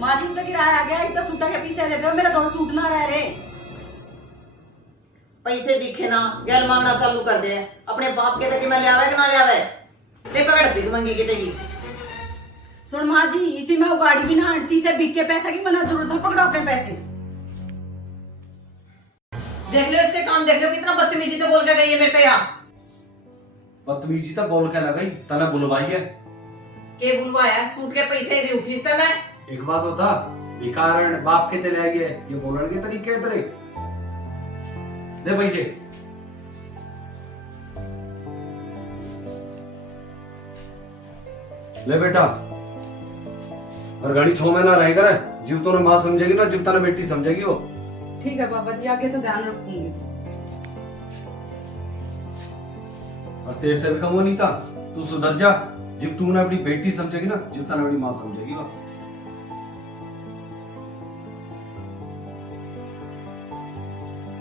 माँ जी तो किराया आ गया, इतना सूटा के पीछे लेते हो, मेरा 2 सूट ना रह रे। पैसे दिखे ना गैल मांगना चालू कर दे। अपने बाप के तक मैं ले आवे कि ना ले आवे। ले पकड़ भीख मंगी की तेगी। सुन माँ जी, इसी में वो गाड़ी भी ना हटती से बिक के पैसा की मना जरूरत है, पकड़ो अपने पैसे। देख लो इसके काम, देख लो कितना बदतमीजी तो बोल के गई है मेरे को यहाँ। बदतमीजी तो बोल के लगा तना बुलवाई है। के बुलवाया? सूट के पैसे दे उठी मैं। एक बात होता भिखारण बाप के तेरे आगे ये बोलने के तरीके है तेरे। दे पैसे। ले बेटा, और गाड़ी 6 महीना रहेगा रे। जीव तो ने माँ समझेगी ना, जीव ने बेटी समझेगी वो। ठीक है पापा जी, आगे तो ध्यान रखूंगी। और तेरे से भी कम वो नहीं था, तू सुधर जा। जब तूने अपनी बेटी समझेगी ना, जब तूने अपनी माँ समझेगी वो।